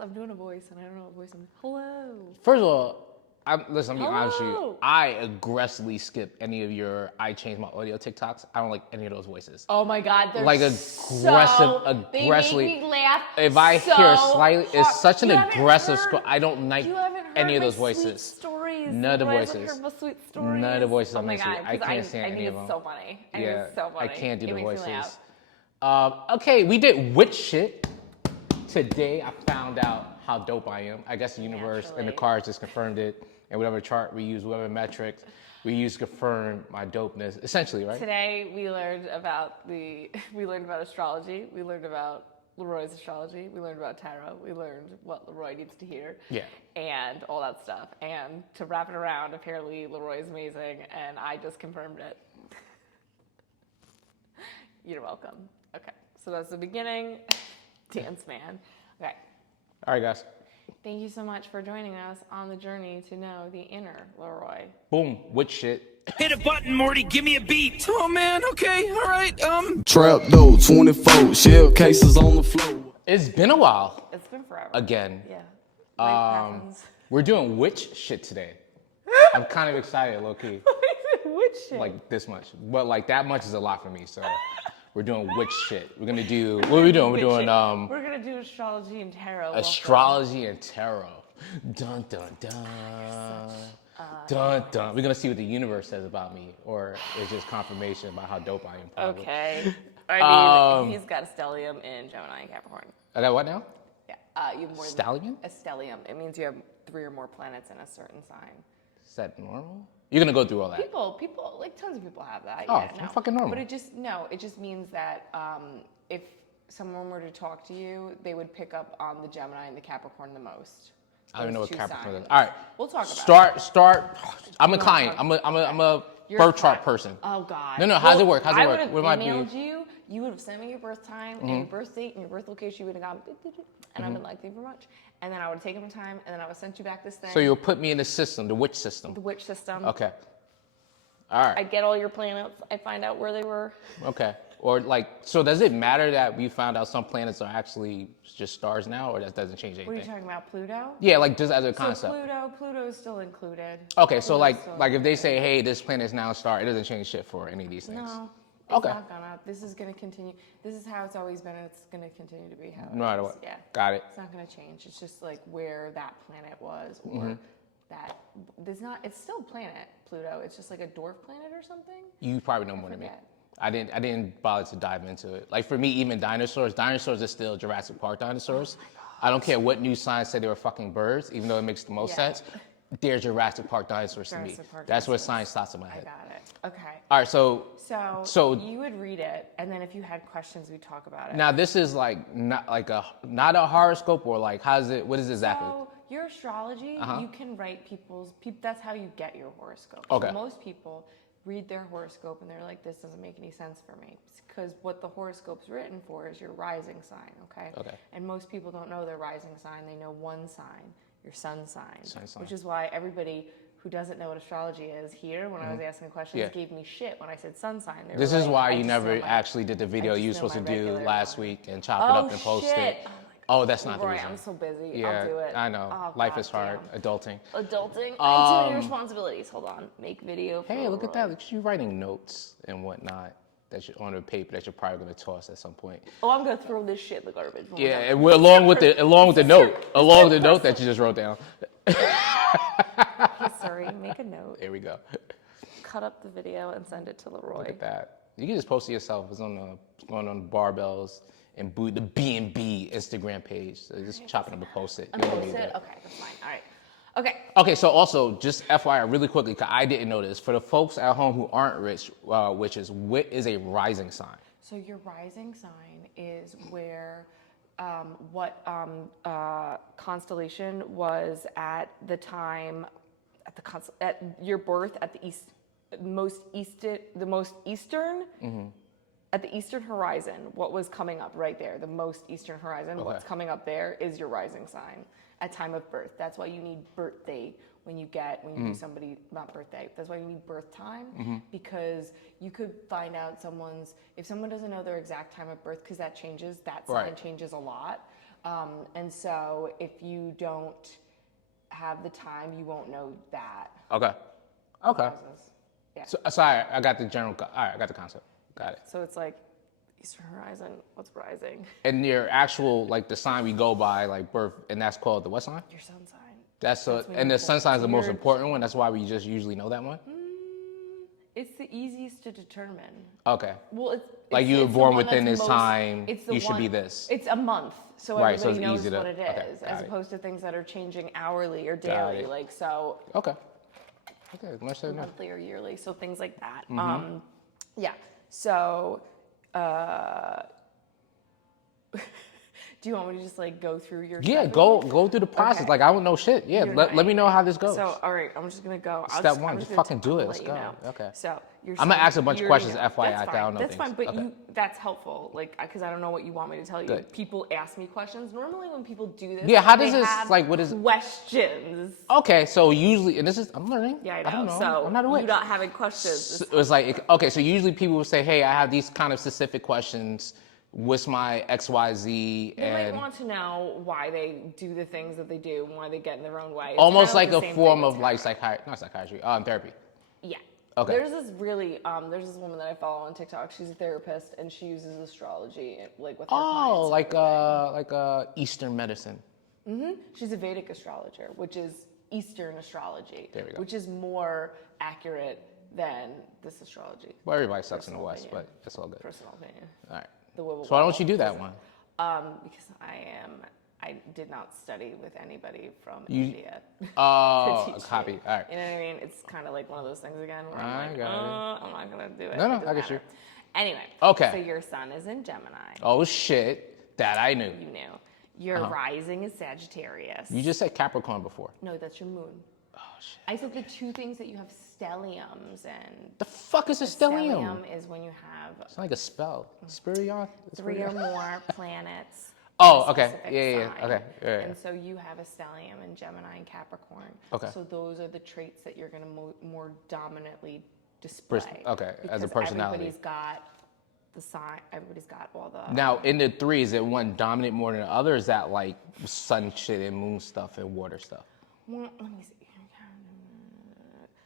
I'm doing a voice, and I don't know what voice I'm. Hello. First of all, listen, I'm being honest with you. Hello. I aggressively skip any of your I change my audio TikToks. I don't like any of those voices. Oh my God, they're like aggressively. They make me laugh. If I so hear slightly, it's hard. such an You haven't aggressive. heard- I don't like You haven't heard any of my those sweet voices. stories. None of the You haven't voices. heard my sweet stories. None of the voices. Oh my God, I can't stand I any think of them. it's so funny. I think Yeah, it's so funny. I can't do it the makes me voices. laugh. Okay, we did witch shit. Today I found out how dope I am. I guess the universe and the Naturally. cards just confirmed it. And whatever chart we use, whatever metrics we use to confirm my dopeness, essentially, right? Today we learned about astrology. We learned about LaRoy's astrology. We learned about tarot. We learned what LaRoy needs to hear. Yeah. And all that stuff. And to wrap it around, apparently LaRoy is amazing, and I just confirmed it. You're welcome. Okay, so that's the beginning. Dance man. Okay. All right, guys. Thank you so much for joining us on the journey to know the inner LaRoy. Boom, witch shit. Hit a button, Morty, give me a beat. Oh man, okay, all right, Trap though, 24, shell cases on the floor. It's been a while. It's been forever. Again. Yeah. Life happens. We're doing witch shit today. I'm kind of excited, low key. Which shit? Like this much. But like that much is a lot for me, so we're doing witch shit. We're gonna do, what are we doing? We're doing We're gonna do astrology and tarot. astrology and tarot. Dun dun dun. Dun dun. We're gonna see what the universe says about me, or it's just confirmation about how dope I am. Probably. Okay. I mean, he's got a stellium in Gemini and Capricorn. I got what now? Yeah. You have more Stallion? than a stellium. It means you have 3 or more planets in a certain sign. Is that normal? You're gonna go through all that. People, like tons of people have that. Oh, yeah, no. fucking normal. But it just means that if someone were to talk to you, they would pick up on the Gemini and the Capricorn the most. I don't even know Those what 2 Capricorn signs. is. All right. We'll talk about it. Start. I'm a client. I'm a You're a birth chart client. person. Oh God. No, how's it work? How's it I work? would What have might be- emailed you. You would have sent me your birth time and your birth date and your birth location. You would have gone, and I've been like, thank you very much. And then I would have taken the time, and then I would have sent you back this thing. So you'll put me in the system, the witch system. The witch system. Okay. All right. I'd get all your planets. I'd find out where they were. Okay. Or like, so does it matter that we found out some planets are actually just stars now, or that doesn't change anything? What are you talking about, Pluto? Yeah, like just as a So concept. Pluto is still included. Okay, so Pluto's still like if they included. say, hey, this planet is now a star, it doesn't change shit for any of these things. No, it's Okay. not gonna. This is gonna continue. This is how it's always been, and it's gonna continue to be how it No matter is. what. Yeah. Got it. It's not gonna change. It's just like where that planet was, or that. There's not. It's still a planet, Pluto. It's just like a dwarf planet or something. You probably know more than me. forget. I didn't bother to dive into it. Like for me, even dinosaurs are still Jurassic Park dinosaurs. I don't care what new science said they were fucking birds, even though it makes the most Yeah. sense. They're Jurassic Park dinosaurs to me. Jurassic Park That's where dinosaurs. science stops in my I head. got it. Okay. All right, so So you would read it, and then if you had questions, we'd talk about it. now this is like not a horoscope, or like what is it exactly? So your astrology, you can write that's how you get your horoscope. Okay. So most people read their horoscope and they're like, this doesn't make any sense for me. Because what the horoscope's written for is your rising sign, okay? Okay. And most people don't know their rising sign. They know one sign, your sun sign. Sun sign. Which is why everybody who doesn't know what astrology is here, when I was asking questions, Yeah. gave me shit when I said sun sign. They were This is like, why I you just never know my- actually did the video I you were just know supposed to my do regular last one. week and chop it up and post shit. it. Oh, that's not the Roy, reason. I'm so busy. Yeah, I'll do it. I know. Oh, Life God is hard. damn. Adulting. Adulting. I have too many responsibilities. Hold on. Make video. Hey, for look at Roy. that. Look at you writing notes and whatnot that you're on a paper that you're probably going to toss at some point. Oh, I'm gonna throw this shit in the garbage. when we're Yeah, done. and along with the note that you just wrote down. Hey, sorry. Make a note. Here we go. Cut up the video and send it to LaRoy. Look at that. You can just post it yourself. It's going on barbells and the B&B Instagram page. So just chop it up and post it. And You don't post need it? that. Okay, that's fine. All right. Okay. Okay, so also just FYI, really quickly, because I didn't know this, for the folks at home who aren't rich, what is a rising sign? So your rising sign is where what constellation was at the time at your birth at the most eastern at the eastern horizon. What was coming up right there? The most eastern horizon. Okay. What's coming up there is your rising sign at time of birth. That's why you need birthday when you do somebody, not birthday. That's why you need birth time, because you could find out if someone doesn't know their exact time of birth, because that changes, that sign Right. changes a lot. And so if you don't have the time, you won't know that. Okay. Okay. Houses. Yeah. So, sorry, I got the general. All right, I got the concept. Got it. So it's like Eastern Horizon, what's rising? And your actual, like the sign we go by, like birth, and that's called the what sign? Your sun sign. That's when and you're the sun born. sign is the most Your- important one. That's why we just usually know that one. It's the easiest to determine. Okay. Well, it's Like you it's were the born one within that's this most- time, it's the you should be one- this. It's a month, so Right, so everybody it's knows easy to- what it is, okay, got as it. opposed to things that are changing hourly or Got daily. it. Like so, Okay. Okay. Much said enough. monthly or yearly, so things like that. Mm-hmm. Yeah. So, do you want me to just like go through your? Yeah, stuff go through the process. Okay. Like I don't know shit. Yeah, You're let me know how this goes. So, all right, I'm just gonna go. Step one, just fucking do it. Let's go. Okay. So, I'm gonna ask a bunch of questions, FYI, That's I fine. don't know That's things. fine, but Okay. that's helpful, like, because I don't know what you want me to tell you. Good. People ask me questions. Normally, when people do this, Yeah, how does they this, have like, what is- questions? Okay, so usually, and this is I'm learning. Yeah, I know. don't know. So I'm not aware. you not having questions. So it's like okay, so usually people will say, hey, I have these kind of specific questions. What's my XYZ? They And might want to know why they do the things that they do and why they get in their own way. It's almost kinda like the a same form thing of as like tarot. psychiatry, therapy. Yeah. Okay. There's this really, there's this woman that I follow on TikTok. She's a therapist and she uses astrology like with her Oh, clients. like Eastern medicine. She's a Vedic astrologer, which is Eastern astrology, There we go. which is more accurate than this astrology. Well, everybody sucks in the Personal West, opinion. but it's all good. Personal opinion. All right. The wibble So why don't wobble. you do that one? Because I did not study with anybody from You- India. Oh, to teach copy. me. All right. You know what I mean? It's kind of like one of those things again where I I'm like, got it. I'm not gonna do it. No, no, It doesn't I get you. matter. Anyway. Okay. So your sun is in Gemini. Oh shit, that I knew. You knew. Your rising is Sagittarius. You just said Capricorn before. No, that's your moon. Oh shit. I said the two things that you have stelliums and The fuck is a stellium? is when you have It's like a spell. Spirion? three or more planets. Oh, in a okay. specific Yeah. sign. Okay. Yeah. And so you have a stellium in Gemini and Capricorn. Okay. So those are the traits that you're going to more dominantly display. Okay, as a because personality. Everybody's got the sign. Everybody's got all the. Now, in the three, is it one dominant more than the other? Is that like sun shit and moon stuff and water stuff? Well, let me see.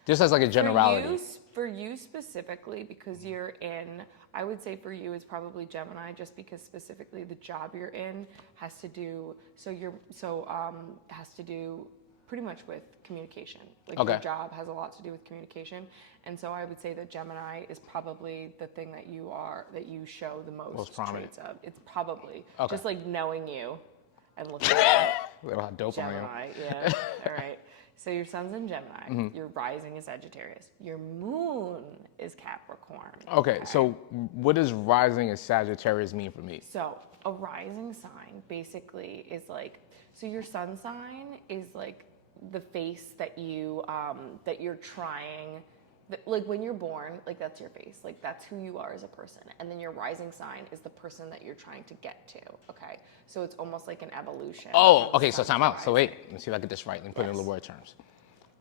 Just as like a generality. For you specifically, because you're in, I would say for you it's probably Gemini, just because specifically the job you're in has to do. Has to do pretty much with communication. Like Okay. your job has a lot to do with communication, and so I would say that Gemini is probably the thing that you show the most prominent. traits of. It's probably Okay. just like knowing you and looking at Look at how dope I am. Gemini, yeah. All right. So your sun's in Gemini. Your rising is Sagittarius. Your moon is Capricorn. Okay, so what does rising in Sagittarius mean for me? So a rising sign basically is like, so your sun sign is like the face that you're trying. Like when you're born, like that's your face, like that's who you are as a person, and then your rising sign is the person that you're trying to get to. Okay, so it's almost like an evolution. Oh, of okay, so sun time to out. So rising. wait, let's see if I get this right and put it in Yes. LaRoy terms.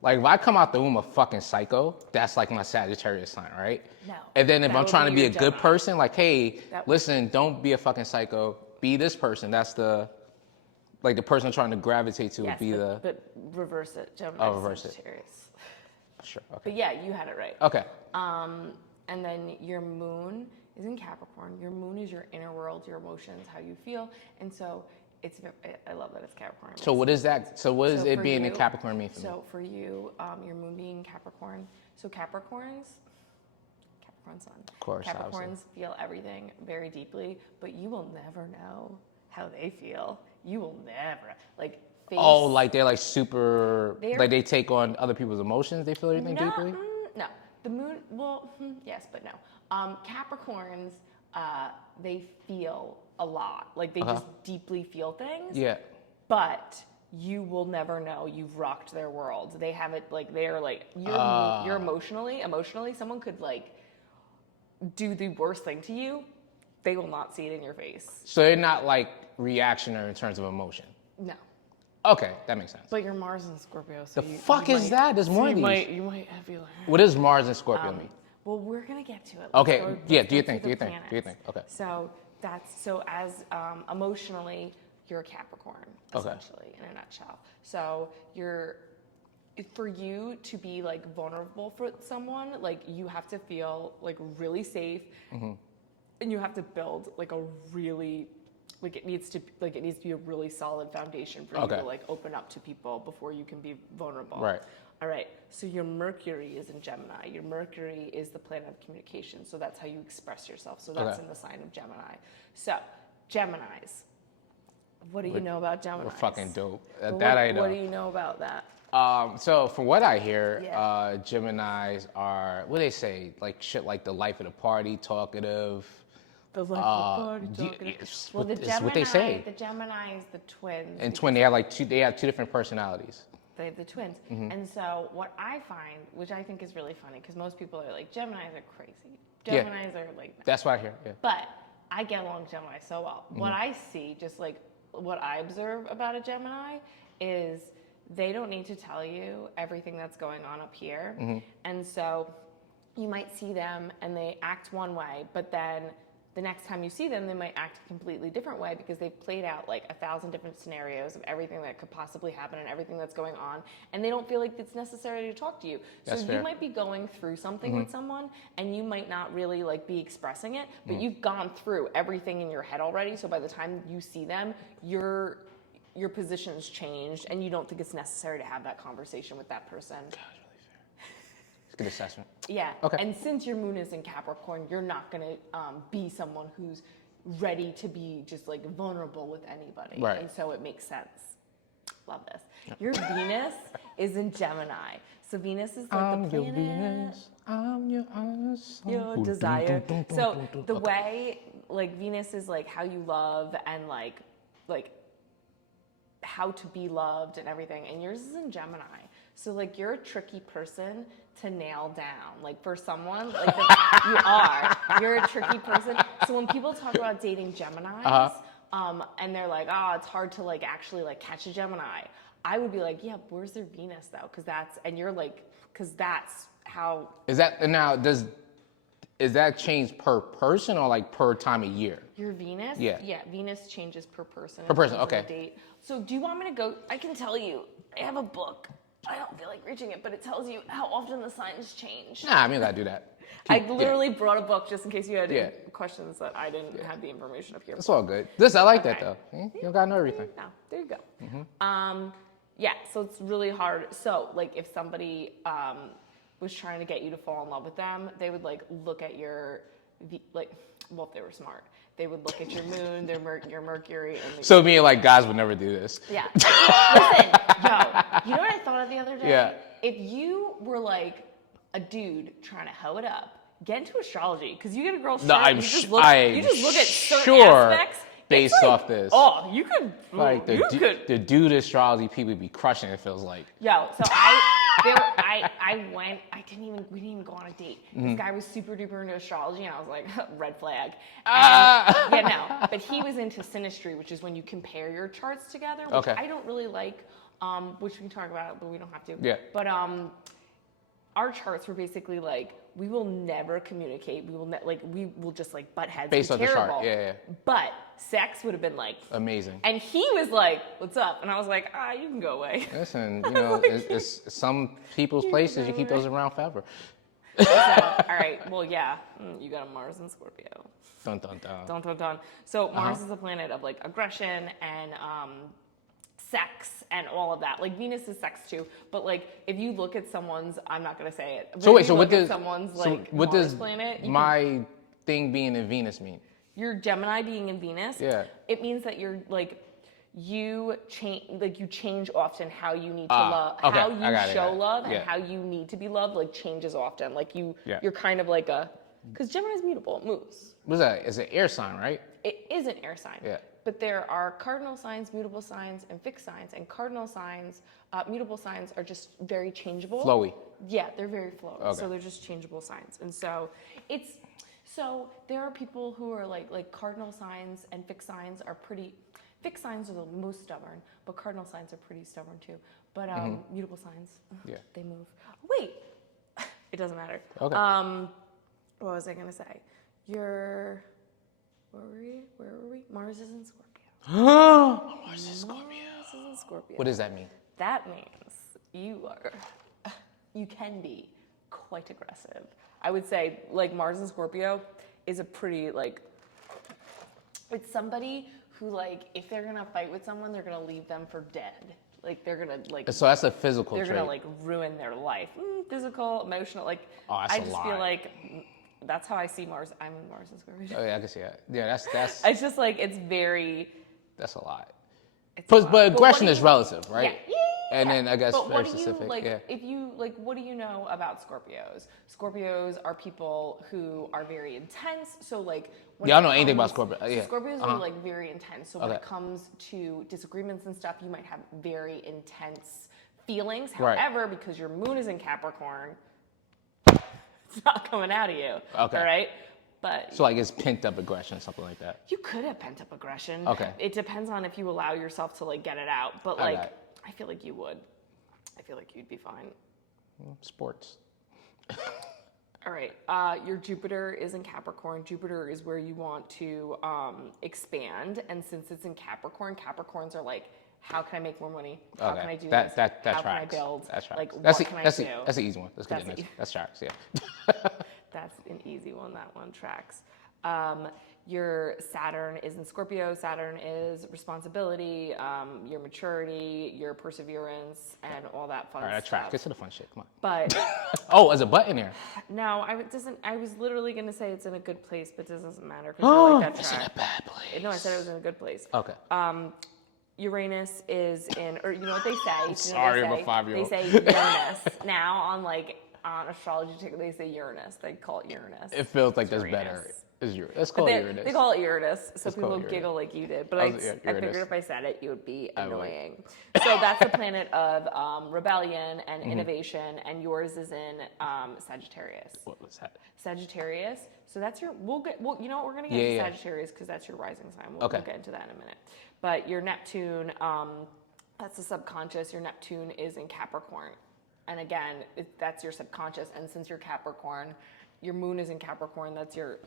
Like if I come out the womb a fucking psycho, that's like my Sagittarius sign, right? No, And then if that I'm would trying to be be a your good Gemini. person, like, hey, That- listen, don't be a fucking psycho. Be this person. That's the person I'm trying to gravitate to would Yes, be but reverse it. Gemini, Oh, reverse it. Sagittarius. Sure. Okay. But yeah, you had it right. Okay. And then your moon is in Capricorn. Your moon is your inner world, your emotions, how you feel, and so I love that it's Capricorn. So what is that? So what does So it for being in you- Capricorn mean for me? So for you, your moon being Capricorn. So Capricorn sun. Of course, Capricorns feel everything very deeply, but you will never know how they feel. You will never face. Oh, like they're like super, They're- like they take on other people's emotions. They feel everything No, deeply. no. The moon, yes, but no. Capricorns, they feel a lot. Like they just deeply feel things. Yeah. But you will never know you've rocked their world. They have it like they're like you're emotionally. Someone could like do the worst thing to you. They will not see it in your face. So they're not like reactionary in terms of emotion. No. Okay, that makes sense. But your Mars in Scorpio. So The fuck is that? There's more of these. You might have you. What does Mars and Scorpio mean? Well, we're gonna get to it. Okay, Let's yeah, let's do you go think, through do you the think, do you planets. think? Okay. So as emotionally, you're a Capricorn, Okay. essentially, in a nutshell. So for you to be like vulnerable for someone, like you have to feel like really safe, and you have to build like a really it needs to be a really solid foundation for you to like open up to people before you can be vulnerable. Right. All right. So your Mercury is in Gemini. Your Mercury is the planet of communication. So that's how you express yourself. So that's in the sign of Gemini. So Geminis. What do you know about Geminis? We're fucking dope. I know. What do you know about that? So from what I hear, Yeah. Geminis are, what do they say? Like shit like the life of the party, talkative. The life of the party, well, the Gemini, what they say. The Gemini is the twins. And twin, they have two different personalities. They have the twins. And so what I find, which I think is really funny, because most people are like, Geminis are crazy. Geminis are like... That's what I hear, yeah. But I get along with Gemini so well. What I see, just like what I observe about a Gemini, is they don't need to tell you everything that's going on up here. And so you might see them and they act one way, but then the next time you see them, they might act a completely different way because they've played out like 1,000 different scenarios of everything that could possibly happen and everything that's going on, and they don't feel like it's necessary to talk to you. So That's fair. you might be going through something with someone, and you might not really like be expressing it, but you've gone through everything in your head already. So by the time you see them, your position's changed, and you don't think it's necessary to have that conversation with that person. Good assessment. Yeah. Okay. And since your moon is in Capricorn, you're not going to be someone who's ready to be just like vulnerable with anybody. Right. And so it makes sense. Love this. Your Venus is in Gemini. So Venus is like the planet. Your Venus, I'm your Your desire. So the way, like Venus is like how you love and like how to be loved and everything. And yours is in Gemini. So like you're a tricky person to nail down. Like for someone, like you're a tricky person. So when people talk about dating Geminis, and they're like, oh, it's hard to like actually like catch a Gemini, I would be like, yeah, where's their Venus though? Because that's how. Is that now? Is that change per person or like per time of year? Your Venus? Yeah. Yeah, Venus changes per person. Per person, in terms of okay. the date. So do you want me to go? I can tell you. I have a book. I don't feel like reaching it, but it tells you how often the signs change. Nah, I mean, I gotta do that. I literally brought a book just in case you had Yeah. questions that I didn't have the information up here. It's all good. I like that Okay. though. You don't gotta know everything. No, there you go. Yeah, so it's really hard. So like if somebody was trying to get you to fall in love with them, they would like look at your, well, if they were smart, they would look at your moon, your Mercury, and So me and like guys would never do this. yeah. Listen, you know what I thought of the other day? Yeah. If you were like a dude trying to hoe it up, get into astrology, because you get a girl chart, I'm you just look at certain sure aspects. based it's like, off this. Oh, you could. Like the dude astrology people be crushing. It feels like. Yo, so we didn't even go on a date. This guy was super duper into astrology, and I was like, red flag. And, but he was into synastry, which is when you compare your charts together, which I don't really like, which we can talk about, but we don't have to. Yeah. But our charts were basically like, we will never communicate. We will just like butt heads. Based on the terrible. chart, yeah. But sex would have been like Amazing. And he was like, "What's up?" And I was like, "You can go away." Listen, you know, it's some people's places. You keep those around forever. So, all right. Well, yeah. You got a Mars in Scorpio. Dun dun dun. Dun dun dun. So Mars is a planet of like aggression and sex and all of that. Like Venus is sex too, but like if you look at someone's, I'm not gonna say it. But So wait, if so you what look at does someone's so like what Mars does planet? my thing being in Venus mean? Your Gemini being in Venus. Yeah. It means that you're like you change often how you need to love, okay. how you show love, Yeah. and how you need to be loved. Like changes often. Like Yeah. you're kind of like because Gemini's mutable, it moves. What's that? It's an air sign, right? It is an air sign. Yeah. But there are cardinal signs, mutable signs, and fixed signs. And cardinal signs, mutable signs are just very changeable. Flowy. Yeah, they're very flowy. Okay. So they're just changeable signs. And so so there are people who are like cardinal signs and fixed signs are pretty. Fixed signs are the most stubborn, but cardinal signs are pretty stubborn too. But mutable signs, they move. Wait, it doesn't matter. Okay. What was I gonna say? Where were we? Mars is in Scorpio. Mars is Scorpio. Mars is in Scorpio. What does that mean? That means you can be quite aggressive. I would say like Mars in Scorpio is a pretty like, it's somebody who like, if they're gonna fight with someone, they're gonna leave them for dead. Like they're gonna like. So that's a physical They're trait. gonna like ruin their life. Physical, emotional, like. Oh, that's I a just lot. feel like that's how I see Mars. I'm in Mars in Scorpio. Oh yeah, I can see that. Yeah, that's It's just like it's very. that's a lot. It's a But lot. but what aggression do is you- relative, right? Yeah. And then I guess But very what do you specific. like? Yeah. If you like, what do you know about Scorpios? Scorpios are people who are very intense. So like, when Yeah, I it don't know anything about comes- Scorpio. Yeah. Scorpios are like very intense. So when Okay. it comes to disagreements and stuff, you might have very intense feelings. Right. However, because your moon is in Capricorn, it's not coming out of you. Okay. All right. But So like it's pent up aggression, something like that. you could have pent up aggression. Okay. It depends on if you allow yourself to like get it out. But I like, got it. I feel like you would. I feel like you'd be fine. Sports. All right. Your Jupiter is in Capricorn. Jupiter is where you want to expand, and since it's in Capricorn, Capricorns are like, how can I make more money? How Okay. can I do that this? that how tracks. can I build? That tracks. Like, that's what the, can that's I the, do? that's the easy one. Let's get That's next. the- That's tracks. Yeah. That's an easy one. That one tracks. Your Saturn is in Scorpio. Saturn is responsibility, your maturity, your perseverance, and all that fun All right, that stuff. tracks. Get to the fun shit. Come on. But Oh, there's a button there. no, I was literally gonna say it's in a good place, but it doesn't matter because you're like that It's in track. a bad place. No, I said it was in a good place. Okay. Uranus is in, or you know what they say? You know what Sorry, they I'm a say? 5-year-old. They say Uranus. Now on astrology, they say Uranus. They call it Uranus. It feels like It's that's better. Uranus. It's Uranus. Let's But call it they, Uranus. they call it Uranus, so Let's people call it Uranus. giggle like you did. But I I, was- yeah, I figured Uranus. if I said it, you would be I would. annoying. So that's the planet of rebellion and innovation, and yours is in Sagittarius. What was that? Sagittarius. So that's your. Well, you know what? We're gonna get Yeah, into yeah. Sagittarius because that's your rising sign. Okay. We'll get into that in a minute. But your Neptune, that's the subconscious. Your Neptune is in Capricorn, and again, that's your subconscious. And since you're Capricorn, your moon is in Capricorn. That's your.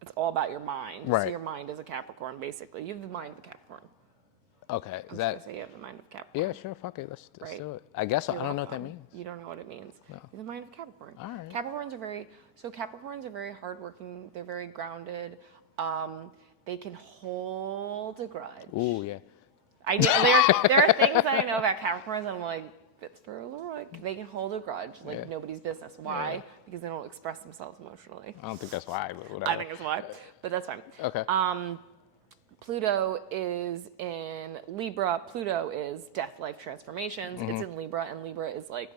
It's all about your mind. So Right. your mind is a Capricorn, basically. You have the mind of a Capricorn. Okay. I Is was that? gonna say you have the mind of Capricorn. Yeah, sure. Fuck it. Let's Right. do it. I guess so. You're I don't know what that welcome. means. You don't know what it means. No. You're the mind of Capricorn. All right. Capricorns are very hardworking. They're very grounded. They can hold a grudge. Ooh, yeah. There are things that I know about Capricorns, and I'm like, it's for LaRoy. They can hold a grudge like Yeah. nobody's business. Why? Yeah. Because they don't express themselves emotionally. I don't think that's why, but whatever. I think it's why, but that's fine. Okay. Pluto is in Libra. Pluto is death, life, transformations. It's in Libra, and Libra is like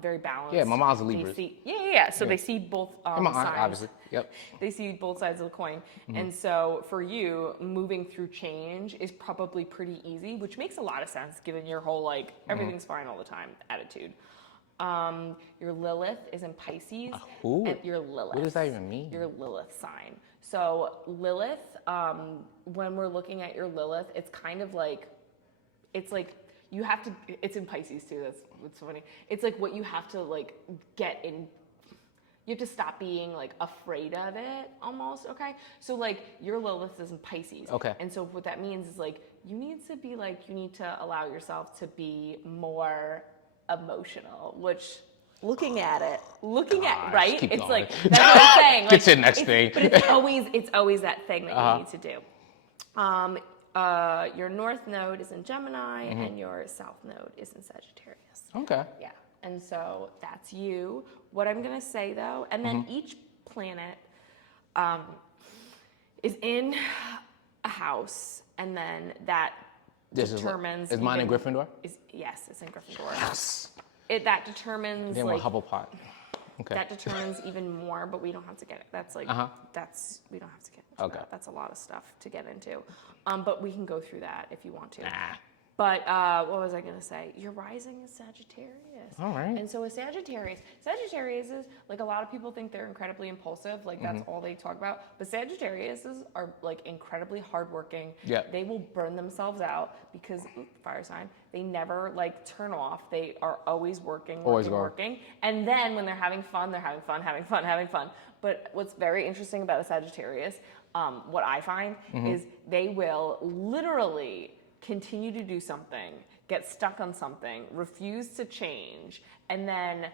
very balanced. Yeah, my mom's a They Libra. yeah. So they see both And my aunt, sides. obviously. Yep. They see both sides of the coin. And so for you, moving through change is probably pretty easy, which makes a lot of sense given your whole like everything's fine all the time attitude. Your Lilith is in Pisces. Ooh. And your Lilith. What does that even mean? Your Lilith sign. So Lilith, when we're looking at your Lilith, it's kind of like, it's like you have to, it's in Pisces too, that's what's funny. It's like what you have to like get in, you have to stop being like afraid of it almost, okay? So like your Lilith is in Pisces. Okay. And so what that means is like, you need to allow yourself to be more emotional, which looking at, right? keep It's going. like, that's what I'm saying. Get to the next thing. But it's always that thing that you need to do. Your north node is in Gemini and your south node is in Sagittarius. Okay. Yeah. And so that's you. What I'm going to say though, and then each planet is in a house, and then that determines. Is mine in even- Gryffindor? Yes, it's in Gryffindor. Yes. That determines Then like we'll Hufflepuff. Okay. that determines even more, but we don't have to get it. That's like we don't have to get into Okay. that. That's a lot of stuff to get into. But we can go through that if you want to. Nah. But what was I going to say? Your rising is Sagittarius. All right. And so a Sagittarius is like a lot of people think they're incredibly impulsive. Like that's all they talk about. But Sagittarius are like incredibly hardworking. Yeah. They will burn themselves out because fire sign. They never like turn off. They are always working. And then when they're having fun, they're having fun. But what's very interesting about a Sagittarius, what I find is they will literally continue to do something, get stuck on something, refuse to change, and then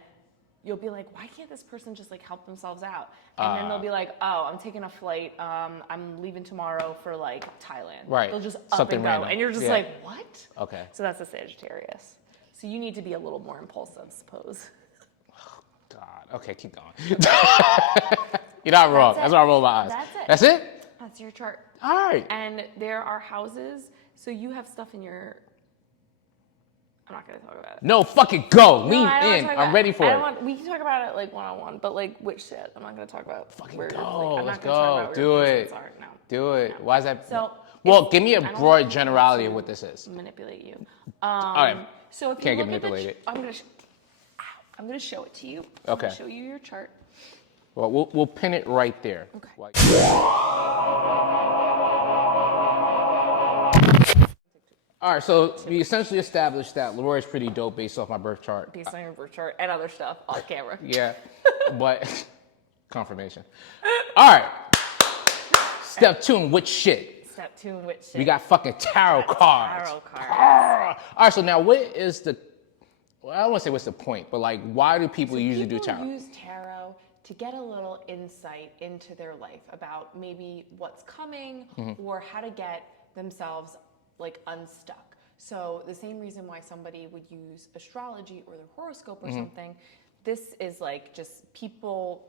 you'll be like, why can't this person just like help themselves out? And then they'll be like, oh, I'm taking a flight, I'm leaving tomorrow for like Thailand. Right. They'll just Something up and go, random. and you're just like, what? Okay. So that's a Sagittarius. So you need to be a little more impulsive, I suppose. God. Okay, keep going. You're not wrong. That's why I roll my eyes. That's it. That's your chart. All right. And there are houses. So you have stuff in your. I'm not gonna talk about it. No, fucking go. No, Lean I don't in. wanna talk I'm about ready it. for it. We can talk about it like one-on-one, but like which shit? I'm not gonna talk about. Fucking where, go. Like, I'm Let's not gonna talk go. about Do where your it. placements are. No. Do it. No. Why is that? So. Well, give me a I don't broad want generality to of what this is. Manipulate you. All right. So if you Can't look get at the manipulated. I'm gonna show it to you. Okay. I'm gonna show you your chart. Well, we'll pin it right there. Okay. All right, so we essentially established that LaRoy is pretty dope based off my birth chart. Based on your birth chart and other stuff off camera. Yeah, but confirmation. All right. Step 2 in which shit? Step 2 in which shit? We got fucking tarot cards. Tarot cards. All right, so now what is the, well, I don't want to say what's the point, but like, why do people usually do tarot? People use tarot to get a little insight into their life about maybe what's coming or how to get themselves like unstuck. So the same reason why somebody would use astrology or their horoscope or something, this is like just people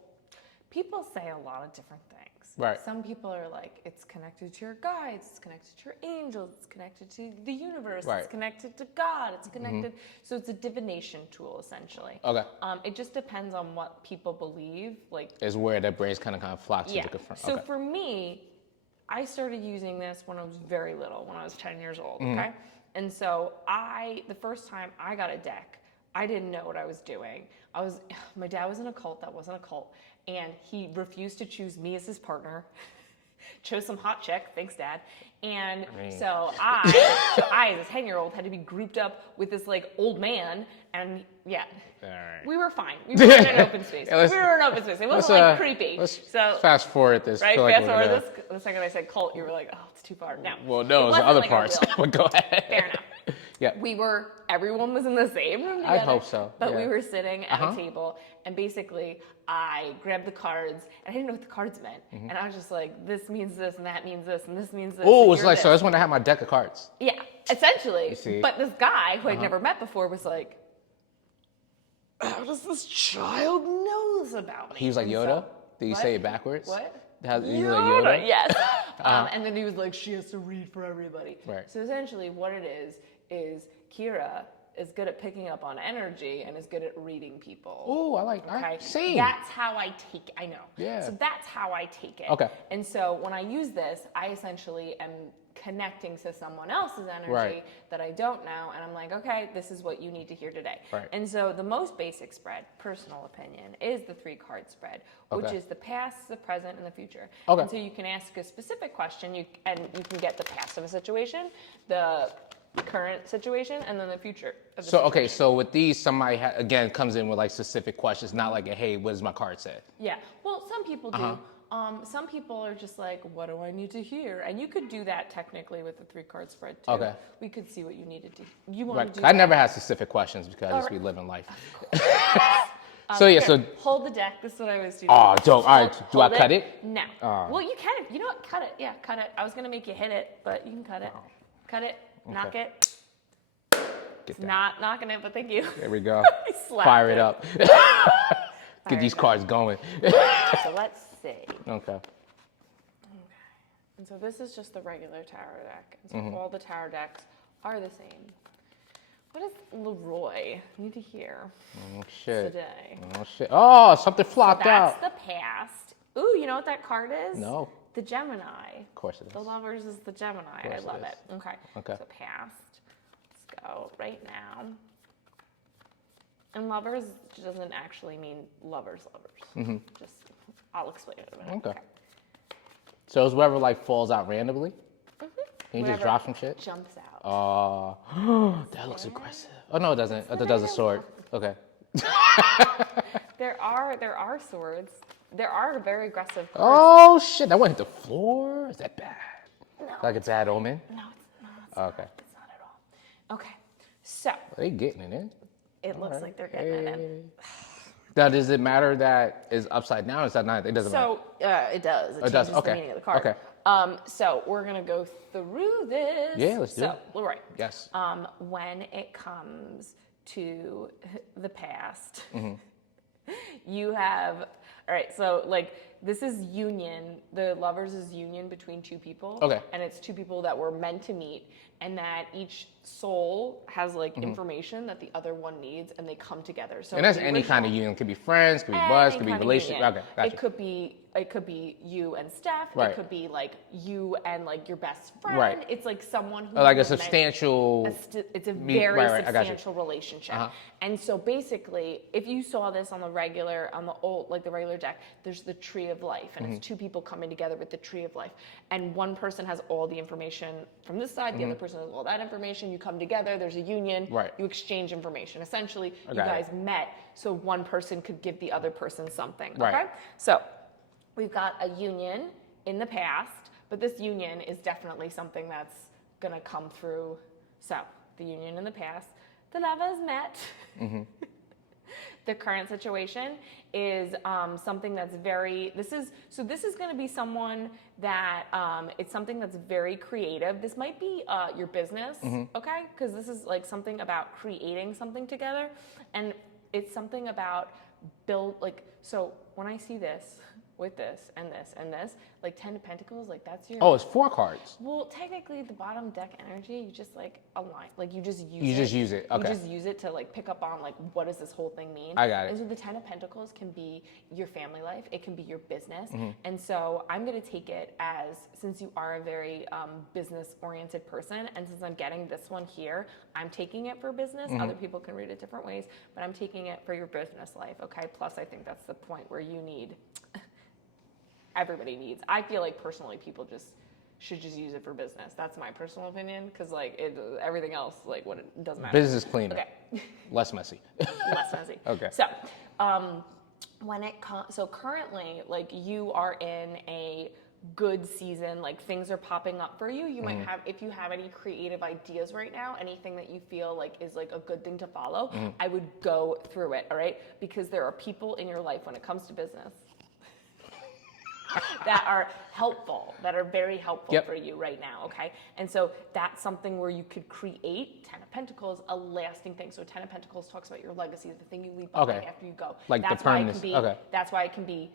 say a lot of different things. Right. Some people are like, it's connected to your guides, it's connected to your angels, it's connected to the universe, Right. it's connected to God, it's connected. So it's a divination tool essentially. Okay. It just depends on what people believe. Like, Is where their brains kind of flock to yeah. confirm. So Okay. for me, I started using this when I was very little, when I was 10 years old, okay? And so the first time I got a deck, I didn't know what I was doing. My dad was in a cult that wasn't a cult, and he refused to choose me as his partner. Chose some hot chick, thanks Dad. And so I, as a 10-year-old, had to be grouped up with this like old man, and yeah. All right. We were fine. We were in an open space. Yeah, we were in an open space. It wasn't like creepy. Let's So fast forward this. right, Feel like fast we're forward gonna- this. The second I said cult, you were like, oh, it's too far. No. Well, no, it's the wasn't other like a parts. real- But go ahead. Fair enough. Yeah. Everyone was in the same room together. I hope so, But yeah. we were sitting at a table, and basically I grabbed the cards, and I didn't know what the cards meant. And I was just like, this means this, and that means this, and this means this. Oh, and it's you're like, this. so that's when I had my deck of cards. Yeah, essentially. You see? But this guy who I'd never met before was like, how does this child know this about me? He was like And Yoda? so- Did you What? say it backwards? What? He was like Yoda? Yes. And then he was like, she has to read for everybody. Right. So essentially what it is Kira is good at picking up on energy and is good at reading people. Oh, I like, Okay. same. That's how I take it. I know. Yeah. So that's how I take it. Okay. And so when I use this, I essentially am connecting to someone else's energy Right. that I don't know. And I'm like, okay, this is what you need to hear today. Right. And so the most basic spread, personal opinion, is the 3-card spread, which Okay. is the past, the present, and the future. Okay. And so you can ask a specific question, and you can get the past of a situation, the current situation, and then the future of the So, situation. okay, so with these, somebody, again, comes in with like specific questions, not like, hey, what does my card say? Yeah. Well, some people do. Some people are just like, what do I need to hear? And you could do that technically with the 3-card spread too. Okay. We could see what you needed to. You want Right. to do I that? never had specific questions because I just be Alright. living life. So, yeah, Here, so, hold the deck. This is what I always do. oh, dope. All right, do I Hold cut it? No. Well, you can. You know what? Cut it. Yeah, cut it. I was gonna make you hit it, but you can cut it. Cut it. Knock Okay. it. Get that. Not knocking it, but thank you. There we go. I slapped Fire it it. up. Get these it up. cards going. So let's see. Okay. And so this is just the regular tarot deck. And so Mm-hmm. all the tarot decks are the same. What does LaRoy need to hear Oh, shit. today? Oh, shit. Oh, something flopped That's out. the past. Ooh, you know what that card is? No. The Gemini. Of course it is. The Lovers is the Gemini. I course it love is. it. Okay. Okay. So past, So right now, and lovers doesn't actually mean lovers. Just, I'll explain it in a minute. Okay. So is whoever like falls out randomly? Can you just Whoever drop some shit? jumps out. That looks aggressive. Oh no, it doesn't. I thought that was a sword. Okay. There are swords. There are very aggressive cards. Oh shit! That went hit the floor. Is that bad? No, Like a bad omen? no, it's not. Oh, okay. It's not at all. Okay, so They getting it in. it looks like they're getting it in. Now, does it matter that is upside down? Or is that not? It doesn't matter. So it does. It It does, changes okay, the meaning of the card. okay. So we're gonna go through this. Yeah, let's do so, it. LaRoy. Yes. When it comes to the past, Mm-hmm. you have, all right, so like this is union, the lovers is union between two people. Okay. And it's two people that were meant to meet, and that each soul has like information that the other one needs, and they come together. So And that's the any kind of original- union. Could be friends, could be buds, could be kind of relationship. union. Okay, gotcha. It could be you and Steph. Right. It could be like you and like your best friend. Right. It's like someone who Or like a you're meant- substantial. it's a meet- very right, I got you. substantial relationship. Uh-huh. And so basically, if you saw this on the regular deck, there's the tree of life, and Mm-hmm. it's two people coming together with the tree of life. And one person has all the information from this side, the other person has all that information. You come together, there's a union, Mm-hmm. Right. you exchange information. Essentially, you got it. guys met, so one person could give the other person something. Right. Okay? So we've got a union in the past, but this union is definitely something that's gonna come through. So the union in the past, the lovers met. The current situation is something that's very, this is going to be someone that, it's something that's very creative. This might be your business, okay? Because this is like something about creating something together. And it's something about so when I see this, with this, and this, and this, like 10 of Pentacles, like that's your... Oh, it's 4 cards. Well, technically, the bottom deck energy, you just like align, like you just use it. You just use it, okay. You just use it to like pick up on like what does this whole thing mean. I got it. And so the 10 of Pentacles can be your family life, it can be your business, Mm-hmm. and so I'm gonna take it as, since you are a very business-oriented person, and since I'm getting this one here, I'm taking it for business. Mm-hmm. Other people can read it different ways, but I'm taking it for your business life, okay? Plus, I think that's the point where you need. Everybody needs. I feel like personally, people should just use it for business. That's my personal opinion, because like everything else, like what it doesn't matter. Business is cleaner. Okay. Less messy. Less messy. Okay. So, when it comes, so currently, like you are in a good season, like things are popping up for you. You might have, if you have any creative ideas right now, anything that you feel like is like a good thing to follow, I would go through it. All right, because there are people in your life when it comes to business. That are helpful, that are very helpful for you right now, okay? And so that's something where you could create 10 of Pentacles, a lasting thing. So 10 of Pentacles talks about your legacy, the thing you leave behind after you go. Like that's the permanence, okay. That's why it can be,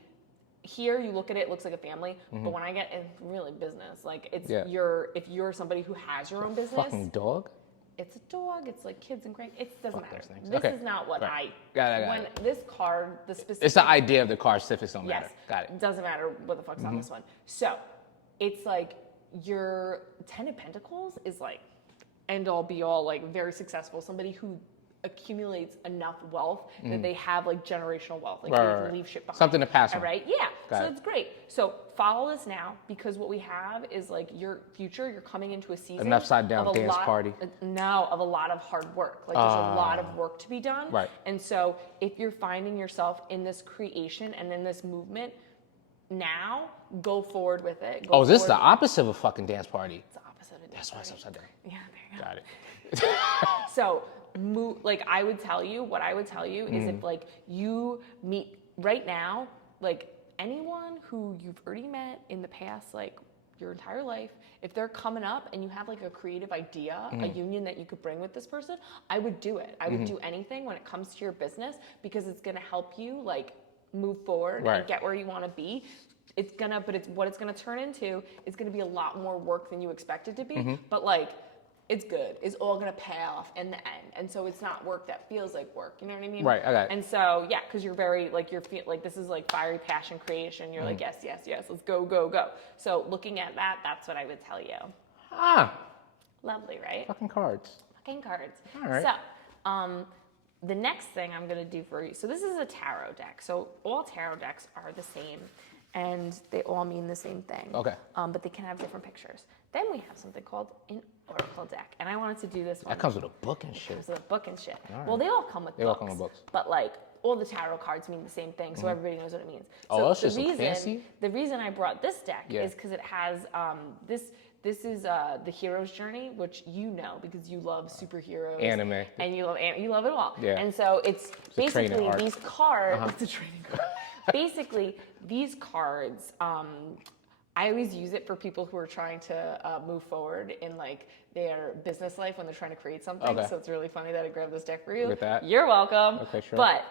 here you look at it looks like a family, but when I get in really business, like it's if you're somebody who has your own business. Fucking dog? It's a dog. It's like kids and grand. It doesn't Fuck matter. those things. This Okay. is not what Right. I. Got it. When this card, the specific. It's the idea of the card, specifics don't Yes. matter. Got it. Doesn't matter what the fuck's on this one. So it's like your 10 of Pentacles is like end all be all, like very successful. Somebody who accumulates enough wealth that they have like generational wealth. Like they can leave shit behind. Something to pass on. All right? Yeah. Got so it. it's great. So follow this now, because what we have is like your future, you're coming into a season. An upside down of a dance lot- party. No, of a lot of hard work. Like there's a lot of work to be done. Right. And so if you're finding yourself in this creation and in this movement, now go forward with it. Go Oh, is this the forward. opposite of a fucking dance party? It's the opposite of That's why it's upside down. Yeah, there you go. Got it. So, like what I would tell you is if like you meet right now, like anyone who you've already met in the past, like your entire life, if they're coming up and you have like a creative idea, a union that you could bring with this person, I would do it. I would do anything when it comes to your business, because it's going to help you like move forward Right. and get where you want to be. What it's gonna turn into is gonna be a lot more work than you expect it to be. But like, it's good. It's all gonna pay off in the end, and so it's not work that feels like work. You know what I mean? Right, I got it. And so yeah, because you're very like like this is like fiery passion creation. You're like yes, let's go, go, go. So looking at that, that's what I would tell you. Ah, Lovely, right? fucking cards. fucking cards. All right. So, the next thing I'm gonna do for you. So this is a tarot deck. So all tarot decks are the same, and they all mean the same thing. Okay. But they can have different pictures. Then we have something called an oracle deck, and I wanted to do this one. That comes with a book and shit. Comes with a book and shit. All right. Well, they all come with books. They all come with books. But like all the tarot cards mean the same thing, so everybody knows what it means. Oh, so that's just so fancy. The reason I brought this deck Yeah. is because it has this is the hero's journey, which you know because you love superheroes, Anime. and you love it all. Yeah. And so it's a training basically arc. these cards. It's a training card. Basically, these cards. I always use it for people who are trying to move forward in like their business life when they're trying to create something. Okay. So it's really funny that I grabbed this deck for you. With that? You're welcome. Okay, sure. But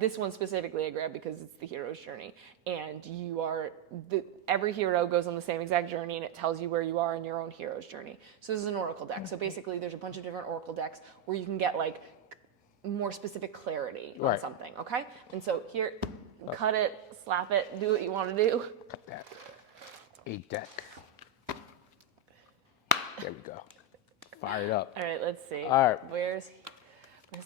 this one specifically I grabbed because it's the hero's journey, and every hero goes on the same exact journey, and it tells you where you are in your own hero's journey. So this is an oracle deck. So basically, there's a bunch of different oracle decks where you can get like more specific clarity on Right. something. Okay, and so here, cut it, slap it, do what you want to do. Cut that. A deck. There we go. Fire it up. All right, let's see. All right. Where's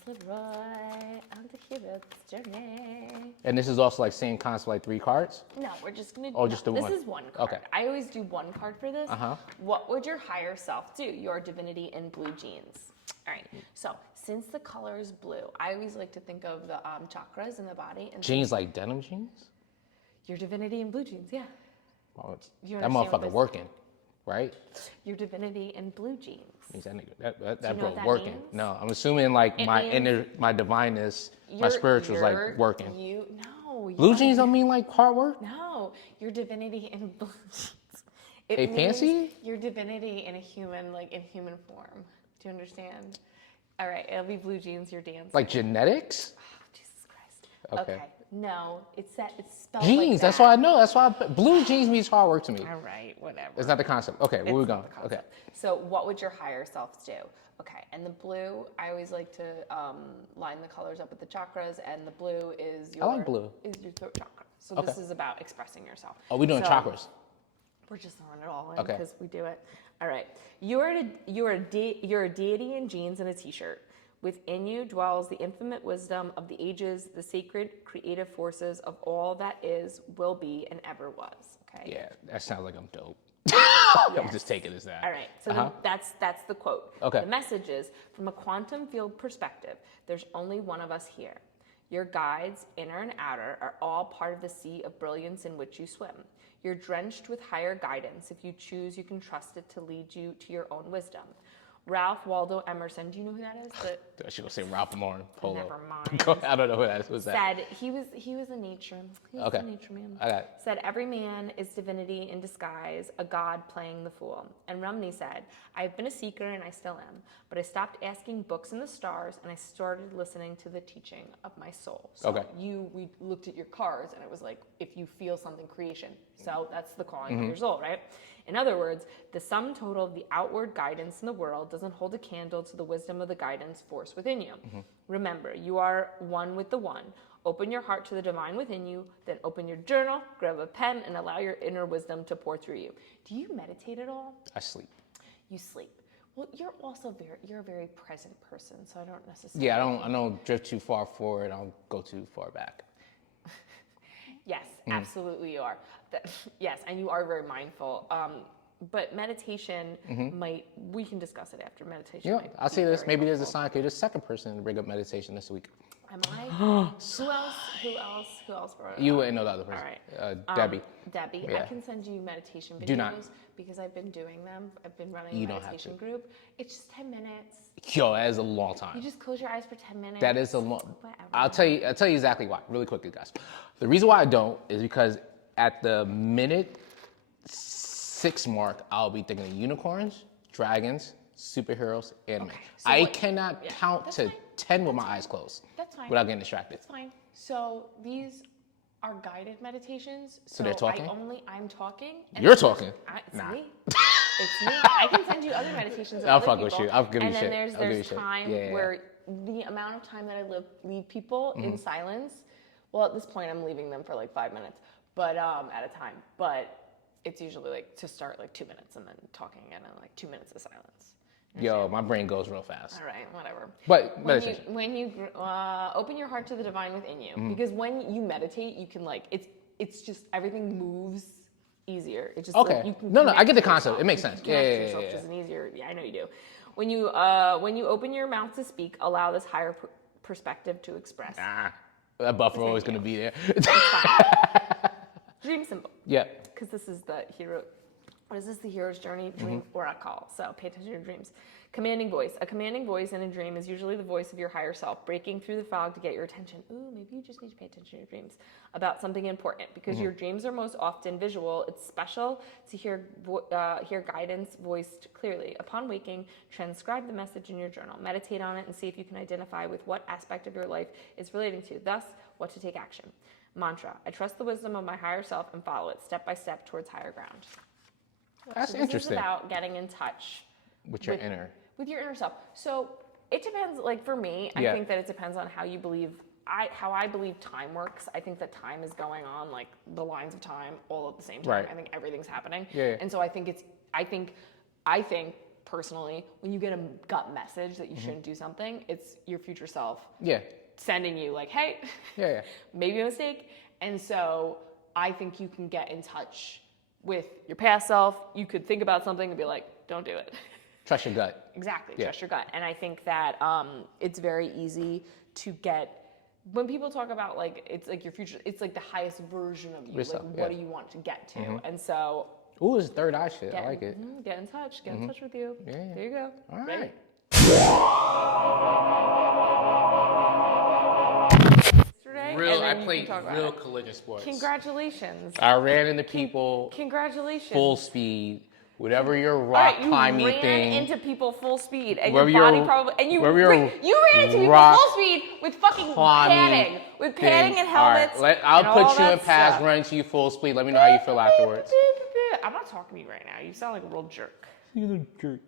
LaRoy on the hero's journey? And this is also like same concept, like 3 cards? No, we're just gonna. Oh, just the this one. This is one card. Okay. I always do one card for this. Uh-huh. What would your higher self do? Your divinity in blue jeans. All right. So since the color is blue, I always like to think of the chakras in the body and Jeans like denim jeans? your divinity in blue jeans. Yeah. Oh, You that understand what motherfucker this- working, right? Your divinity in blue jeans. Means that nigga, that you know bro what that working. means? No, I'm assuming like It my means inner, my divineness, my spiritual's like working. Blue jeans don't mean like hard work? No, your divinity in blue jeans. It Hey, means fancy? Your divinity in a human, like in human form. Do you understand? All right, it'll be blue jeans. You're dancing. Like genetics? Oh, Jesus Christ. Okay. No, it's spelled Jeans, like that's that. what I know. That's why blue jeans means hard work to me. All right, whatever. It's not the concept. Okay, where we It's going? not the Okay. concept. So what would your higher selves do? Okay, and the blue, I always like to line the colors up with the chakras, and the blue is your like blue. is your throat chakra. So Okay. this is about expressing yourself. Oh, we doing So, chakras. We're just throwing it all in Okay. because we do it. All right, you're a deity in jeans and a t-shirt. Within you dwells the infinite wisdom of the ages, the sacred creative forces of all that is, will be, and ever was. Okay. Yeah, that sounds like I'm dope. I'm just taking it as that. All right, so that's the quote. Okay. The message is, from a quantum field perspective, there's only one of us here. Your guides, inner and outer, are all part of the sea of brilliance in which you swim. You're drenched with higher guidance. If you choose, you can trust it to lead you to your own wisdom. Ralph Waldo Emerson, do you know who that is? I should go say Ralph Lauren Polo. Never mind. I don't know who that is. Who's that? Said he was a nature. He was Okay. a nature man. I got it. Said every man is divinity in disguise, a god playing the fool. And Romney said, I've been a seeker and I still am, but I stopped asking books in the stars and I started listening to the teaching of my soul. So Okay. we looked at your cards and it was like, if you feel something, creation. So that's the calling Mm-hmm. of your soul, right? In other words, the sum total of the outward guidance in the world doesn't hold a candle to the wisdom of the guidance force within you. Mm-hmm. Remember, you are one with the one. Open your heart to the divine within you, then open your journal, grab a pen, and allow your inner wisdom to pour through you. Do you meditate at all? I sleep. You sleep. Well, you're also you're a very present person, so I don't necessarily. Yeah, I don't drift too far forward. I don't go too far back. Yes, absolutely you are. Yes, and you are very mindful. But meditation we can discuss it after meditation. You know, might I'll be say this. very Maybe there's a helpful. sign. Okay, there's a second person to bring up meditation this week. Am I? Who else brought it You up? wouldn't know the other person. All right. Debbie. Debbie, Yeah. I can send you meditation videos Do not. because I've been doing them. I've been running You a don't have meditation to. group. It's just 10 minutes. Yo, that is a long You time. just close your eyes for 10 minutes. That is a long. Whatever. I'll tell you exactly why. Really quickly, guys. The reason why I don't is because at the minute 6 mark, I'll be thinking of unicorns, dragons, superheroes, anime. Okay, so I what- cannot yeah, count that's to fine. 10 with my eyes closed. That's fine. Without getting distracted. That's fine. So these are guided meditations. So they're talking? I'm talking. You're talking. It's Nah. me. It's me. I can send you other meditations. Of I'll other fuck with people. you. I'll give you and shit. then I'll give you there's shit. time Yeah, yeah. where the amount of time that I leave people in silence. Well, at this point, I'm leaving them for like 5 minutes, but at a time. But it's usually like to start like 2 minutes and then talking again and like 2 minutes of silence. Yo, my brain goes real fast. All right, whatever. But When you open your heart to the divine within you, because when you meditate, you can like it's just everything moves easier. It just Okay. like, you can No, I connect get the to concept. yourself. It makes You can sense. connect to Yeah. yourself just an easier. Yeah, I know you do. When you open your mouth to speak, allow this higher perspective to express. That buffalo is gonna be there. Dream symbol. Yeah. Because this is the hero. What is this? The hero's journey, dream, or a call. So pay attention to your dreams. Commanding voice. A commanding voice in a dream is usually the voice of your higher self, breaking through the fog to get your attention. Ooh, maybe you just need to pay attention to your dreams about something important. Because your dreams are most often visual, it's special to hear guidance voiced clearly. Upon waking, transcribe the message in your journal. Meditate on it and see if you can identify with what aspect of your life it's relating to. Thus, what to take action. Mantra. I trust the wisdom of my higher self and follow it step by step towards higher ground. That's So interesting. This is about getting in touch With your inner. with your inner self. So it depends. Like for me, I think that it depends on how you believe. How I believe time works. I think that time is going on like the lines of time all at the same time. Right. I think everything's happening. Yeah. And so I think I think personally, when you get a gut message that you shouldn't do something, it's your future self. Yeah. Sending you like, hey, maybe a mistake. And so I think you can get in touch with your past self. You could think about something and be like, don't do it. Trust your gut. Exactly, Yeah. trust your gut. And I think that it's very easy to get, when people talk about like, it's like your future, it's like the highest version of you. Yourself, like, what do you want to get to? And so. Ooh, it's third eye shit. I like it. Get in touch. Get in touch with you. Yeah. There you go. All Ready? right. Yesterday, Real, and I then you played can talk about real it. collision sports. Congratulations. I ran into people Congratulations. full speed. Whatever your All rock right, you climbing ran thing. into people full speed, and Wherever your body your- probably, and you wherever your ran into people rock full speed with fucking climbing padding and helmets. All right, I'll and put all you in that pass, stuff. run into you full speed. Let me know how you feel afterwards. I'm not talking to you right now. You sound like a real jerk. You jerk.